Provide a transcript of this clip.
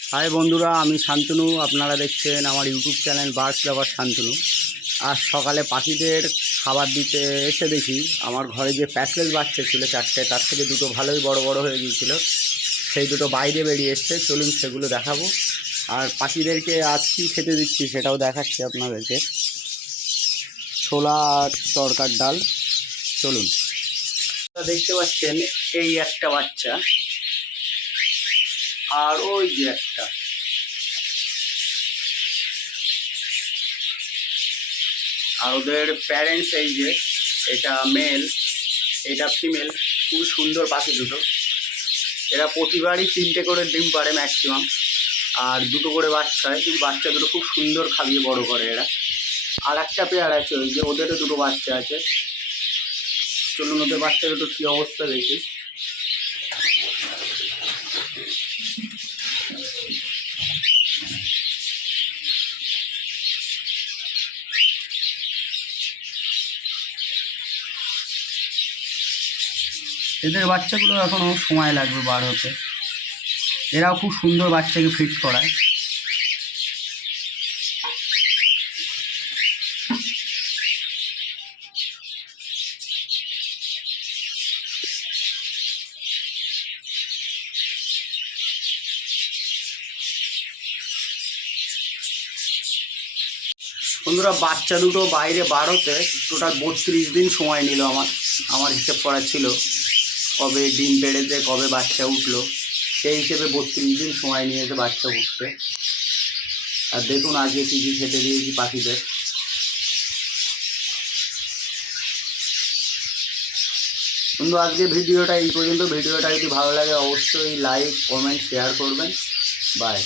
High বন্ধুরা, আমি শান্তনু। আপনারা দেখছেন আমার YouTube channel birds lover Shantanu. আজ সকালে পাখিদের খাবার দিতে এসে দেখি, আমার ঘরে যে প্যাসলেজ বাচ্চা ছিল চারটে, তার থেকে দুটো ভালোই বড় বড় হয়ে গিয়েছিল। সেই দুটো বাইরে বেরিয়ে এসছে, চলুন সেগুলো দেখাবো। আর পাখিদেরকে আজ কী খেতে দিচ্ছি সেটাও দেখাচ্ছি আপনাদেরকে। ছোলা আর তরকার ডাল, চলুন। দেখতে পাচ্ছেন, এই একটা বাচ্চা। আর ওই যে একটা। আর ওদের প্যারেন্টস এই যে, এটা মেল এটা ফিমেল খুব সুন্দর পাখি দুটো। এরা প্রতিবারই তিনটে করে ডিম পারে ম্যাক্সিমাম আর দুটো করে বাচ্চা হয়, কিন্তু বাচ্চা দুটো খুব সুন্দর খাইয়ে বড় করে এরা। আর একটা পেয়ার আছে ওই যে, ওদেরও দুটো বাচ্চা আছে। চলুন ওদের বাচ্চা দুটো কী অবস্থা দেখি। এদের বাচ্চাগুলো এখনও সময় লাগবে বার হতে। এরাও খুব সুন্দর বাচ্চাকে ফিট করায়। বন্ধুরা, বাচ্চা দুটো বাইরে বার হতে টোটাল বত্রিশ দিন সময় নিল আমার। আমার হিসেব করা ছিল কবে ডিম পেড়েছে কবে বাচ্চা উঠল। সেই হিসেবে বত্রিশ দিন সময় নিয়েছে বাচ্চা উঠতে। আর দেখুন, আজকে কী কী খেতে দিয়েছি পাখিদের। বন্ধু, আজকে ভিডিওটা এই পর্যন্ত। ভিডিওটা যদি ভালো লাগে, অবশ্যই লাইক কমেন্ট শেয়ার করবেন। বাই